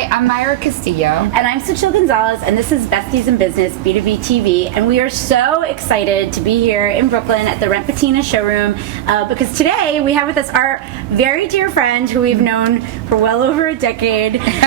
Hi, I'm Myra Castillo. And I'm Suchil Gonzalez, and this is Besties in Business, B2BTV. And we are so excited to be here in Brooklyn at the Rent Patina showroom because today we have with us our very dear friend who we've known for well over a decade. Let's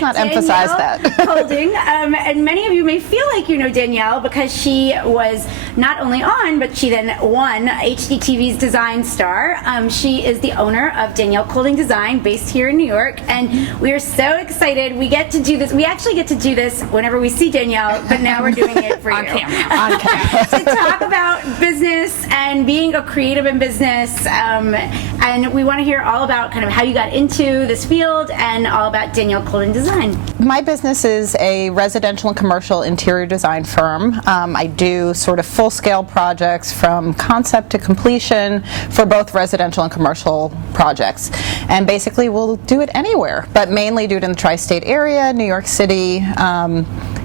not emphasize that. Holding. And many of you may feel like you know Danielle because she was not only on, but she then won HGTV's Design Star. She is the owner of Danielle Clothing Design, based here in New York, and we are so excited. We get to do this. We actually get to do this whenever we see Danielle, but now we're doing it for on you. camera. To talk about business and being a creative in business, and we want to hear all about kind of how you got into this field and all about Danielle Clothing Design. My business is a residential and commercial interior design firm. I do sort of full-scale projects from concept to completion for both residential and commercial projects. And basically we'll do it anywhere, but mainly do it in the tri-state area, New York City,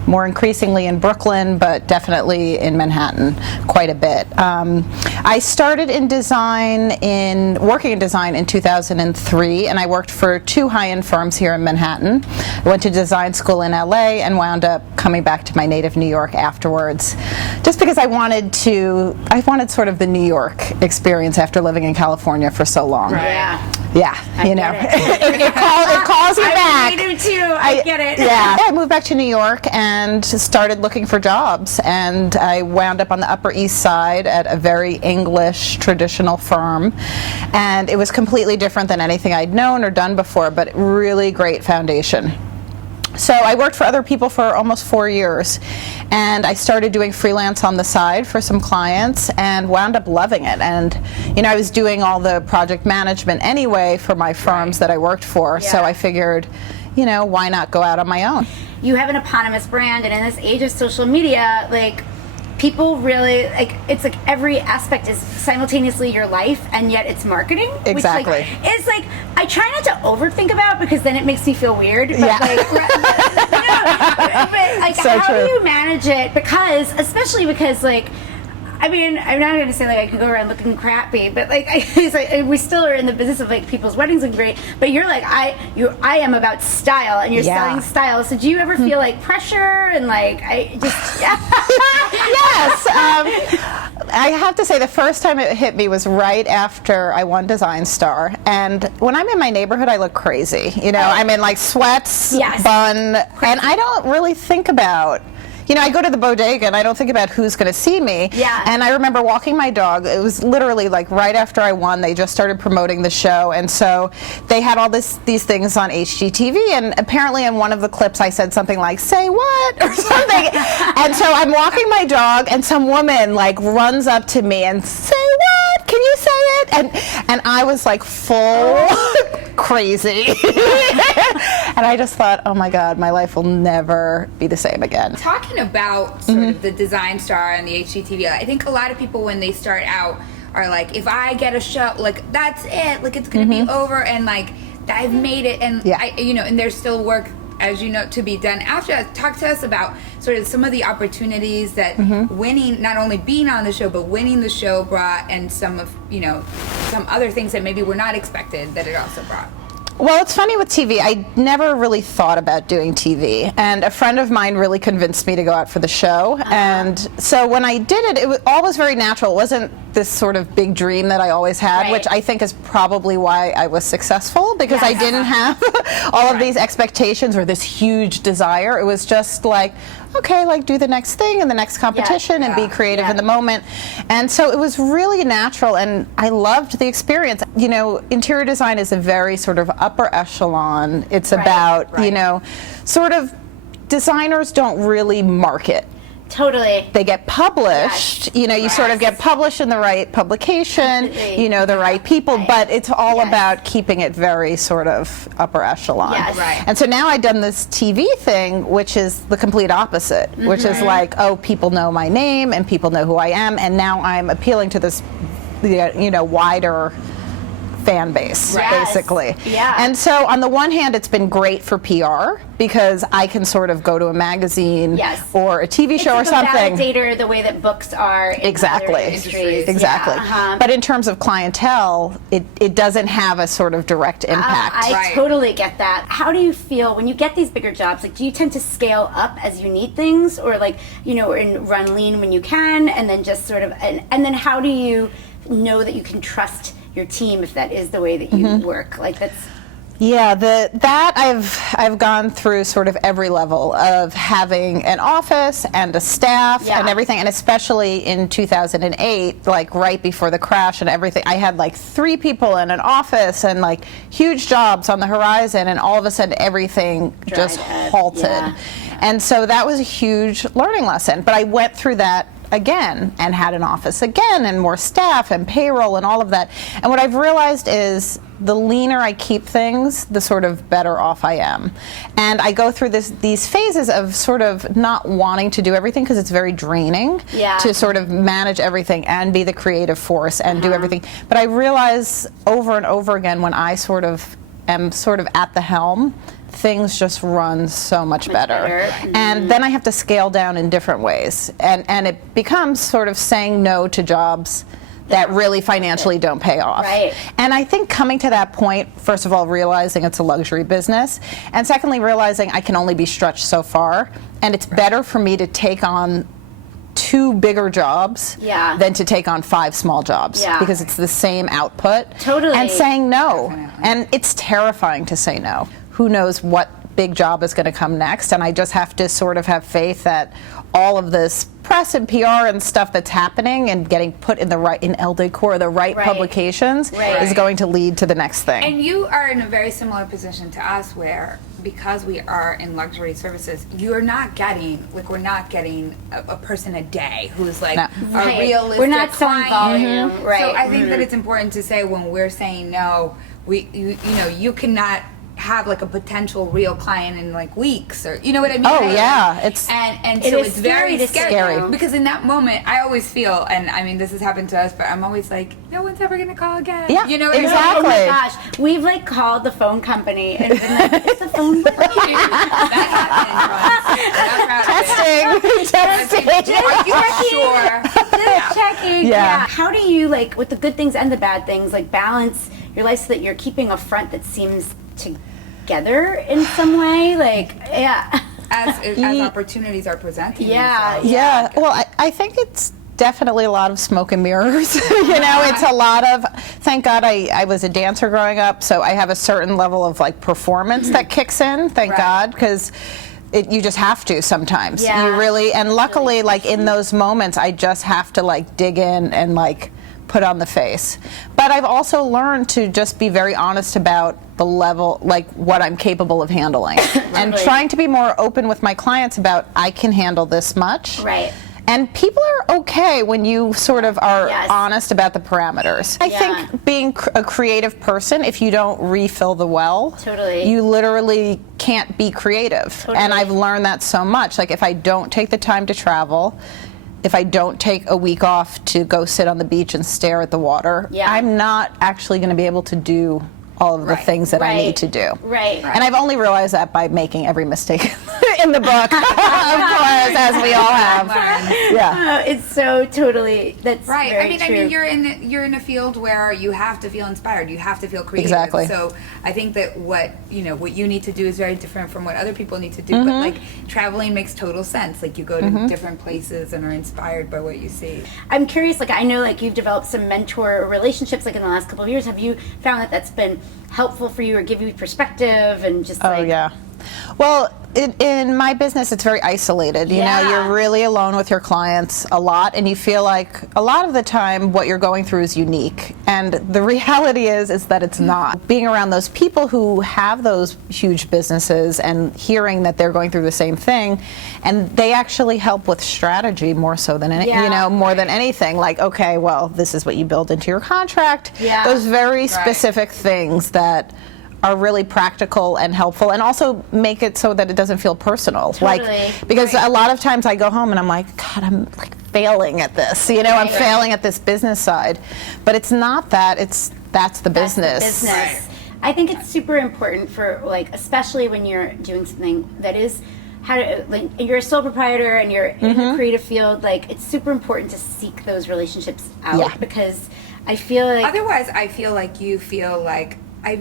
more increasingly in Brooklyn, but definitely in Manhattan quite a bit. I started in working in design in 2003, and I worked for two high-end firms here in Manhattan. I went to design school in LA and wound up coming back to my native New York afterwards, just because I wanted sort of the New York experience after living in California for so long. Right. Yeah, you know, it calls you back. I do too. I get it. Yeah, I moved back to New York and started looking for jobs, and I wound up on the Upper East Side at a very English traditional firm, and it was completely different than anything I'd known or done before, but really great foundation. So I worked for other people for almost 4 years, and I started doing freelance on the side for some clients and wound up loving it. And you know, I was doing all the project management anyway for my firms that I worked for, so I figured, you know, why not go out on my own? You have an eponymous brand, and in this age of social media, like, people really, like, it's like every aspect is simultaneously your life and yet it's marketing. Exactly. Which, like, is like, I try not to overthink about because then it makes me feel weird. But like, but like, so how true. do you manage it? Because, especially because, like, I mean, I'm not going to say like I can go around looking crappy, but like, it's like we still are in the business of like people's weddings looking great. But you're like I am about style, and you're selling style. So do you ever feel like pressure and like Yes. I have to say the first time it hit me was right after I won Design Star, and when I'm in my neighborhood I look crazy. You know, I'm in like sweats, bun, and I don't really think about. You know, I go to the bodega and I don't think about who's going to see me. Yeah. And I remember walking my dog. It was literally like right after I won. They just started promoting the show, and so they had all these things on HGTV. And apparently, in one of the clips, I said something like "Say what" or something. And so I'm walking my dog, and some woman like runs up to me and "Say what? Can you say it?" And I was like full crazy. And I just thought, oh my God, my life will never be the same again. Talking about sort of the Design Star and the HGTV, I think a lot of people when they start out are like, if I get a show, like that's it, like it's gonna be over, and like I've made it, and you know, and there's still work, as you know, to be done after. Talk to us about sort of some of the opportunities that winning, not only being on the show, but winning the show brought, and some of, you know, some other things that maybe were not expected that it also brought. Well, it's funny with TV. I never really thought about doing TV, and a friend of mine really convinced me to go out for the show. And so when I did it, it was all was very natural. It wasn't this sort of big dream that I always had, which I think is probably why I was successful, because I didn't have all of these expectations or this huge desire. It was just like, okay, like do the next thing and the next competition and be creative in the moment. And so it was really natural, and I loved the experience. You know, interior design is a very sort of upper echelon. It's about, you know, sort of designers don't really market. Totally. They get published, you know, you sort of get published in the right publication, you know, the right people, but it's all about keeping it very sort of upper echelon. And so now I've done this TV thing, which is the complete opposite, which is like, oh, people know my name and people know who I am, and now I'm appealing to this, you know, wider fan base, Yes. basically. Yeah. And so on the one hand, it's been great for PR because I can sort of go to a magazine Yes. or a TV show or It's something. a validator the way that books are in Exactly. other industries. Exactly. Yeah, uh-huh. But in terms of clientele, it doesn't have a sort of direct impact. I Right. totally get that. How do you feel when you get these bigger jobs? Like, do you tend to scale up as you need things, or like, and run lean when you can, and then just sort of, and then how do you know that you can trust your team if that is the way that you work? Like, that's. Yeah, that I've gone through sort of every level of having an office and a staff and everything, and especially in 2008, like right before the crash and everything, I had like 3 people in an office and like huge jobs on the horizon, and all of a sudden everything just halted. Yeah. And so that was a huge learning lesson, but I went through that again and had an office again and more staff and payroll and all of that. And what I've realized is the leaner I keep things, the sort of better off I am. And I go through these phases of sort of not wanting to do everything because it's very draining to sort of manage everything and be the creative force and do everything. But I realize over and over again when I sort of am sort of at the helm, things just run so much better. And then I have to scale down in different ways. And it becomes sort of saying no to jobs that really financially don't pay off. Right. And I think coming to that point, first of all, realizing it's a luxury business, and secondly, realizing I can only be stretched so far, and it's better for me to take on 2 bigger jobs than to take on 5 small jobs because it's the same output. Totally. And saying no. Definitely. And it's terrifying to say no. Who knows what big job is going to come next, and I just have to sort of have faith that all of this press and PR and stuff that's happening and getting put in in Elle Decor, the right publications, is going to lead to the next thing. And you are in a very similar position to us where, because we are in luxury services, you're not getting, like, we're not getting a person a day who's like a realistic We're not selling client. volume. Right. So I think that it's important to say when we're saying no, you cannot have like a potential real client in like weeks, or you know what I mean? Oh yeah, it's and it so is it's very scary. because in that moment I always feel, and I mean this has happened to us, but I'm always like, no one's ever gonna call again. Yeah, you know what exactly. I mean? Oh my gosh, we've like called the phone company and been like, it's the phone company. That happened once. And I'm proud of it. Testing. Are you sure? Just checking. Yeah. How do you, like, with the good things and the bad things, like, balance your life so that you're keeping a front that seems together in some way? Like, As opportunities are presented. Yeah. Well, I think it's definitely a lot of smoke and mirrors. It's a lot of, thank God I was a dancer growing up, so I have a certain level of like performance that kicks in, thank God, because you just have to sometimes. Yeah. You really, and luckily, like in those moments, I just have to like dig in and like put on the face. But I've also learned to just be very honest about the level, like what I'm capable of handling. And trying to be more open with my clients about, I can handle this much. Right. And people are okay when you sort of are honest about the parameters. I think being a creative person, if you don't refill the well, you literally can't be creative. And I've learned that so much. Like if I don't take the time to travel, if I don't take a week off to go sit on the beach and stare at the water, I'm not actually going to be able to do all of the things that I need to do. And I've only realized that by making every mistake in the book, of course, as we all have. Oh, it's so totally, that's right. very true. I mean, you're in a field where you have to feel inspired. You have to feel creative. Exactly. So I think that what you need to do is very different from what other people need to do. But like traveling makes total sense. Like you go to different places and are inspired by what you see. I'm curious. Like I know, like you've developed some mentor relationships. Like in the last couple of years, have you found that that's been helpful for you or give you perspective and just like? Oh yeah. Well, in my business, it's very isolated. You know, you're really alone with your clients a lot, and you feel like a lot of the time what you're going through is unique. And the reality is that it's not. Being around those people who have those huge businesses and hearing that they're going through the same thing, and they actually help with strategy more so than more than anything. Like, okay, well, this is what you build into your contract. Those very specific things that are really practical and helpful, and also make it so that it doesn't feel personal. Like, because a lot of times I go home and I'm like, God, I'm like failing at this. I'm failing at this business side. But it's not that. It's that's the business. business. Right. I think it's super important for, like, especially when you're doing something that is how to, like, you're a sole proprietor and you're in the creative field. Like, it's super important to seek those relationships out because I feel like otherwise I feel like you feel like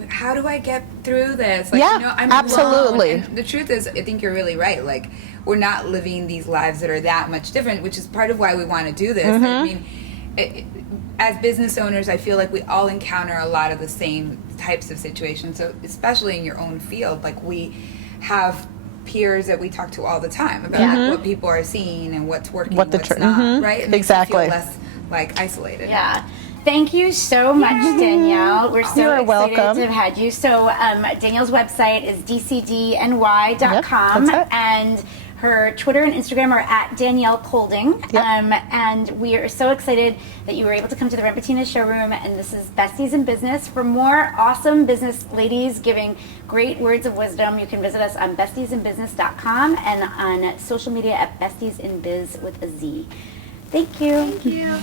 how do I get through this? Like, Yeah, you know, I'm absolutely. alone. And the truth is, I think you're really right. Like, we're not living these lives that are that much different, which is part of why we want to do this. I mean, as business owners, I feel like we all encounter a lot of the same types of situations. So, especially in your own field, like we have peers that we talk to all the time about like, what people are seeing and what's working, what's not, right? It makes you feel less like isolated. Yeah. Thank you so much, Danielle. We're so You're excited welcome. to have had you. So Danielle's website is dcdny.com, Yep, that's it. and her Twitter and Instagram are at Danielle Colding. Yep. And we are so excited that you were able to come to the Repentina showroom. And this is Besties in Business. For more awesome business ladies giving great words of wisdom, you can visit us on bestiesinbusiness.com and on social media at bestiesinbiz with a Z. Thank you. Thank you.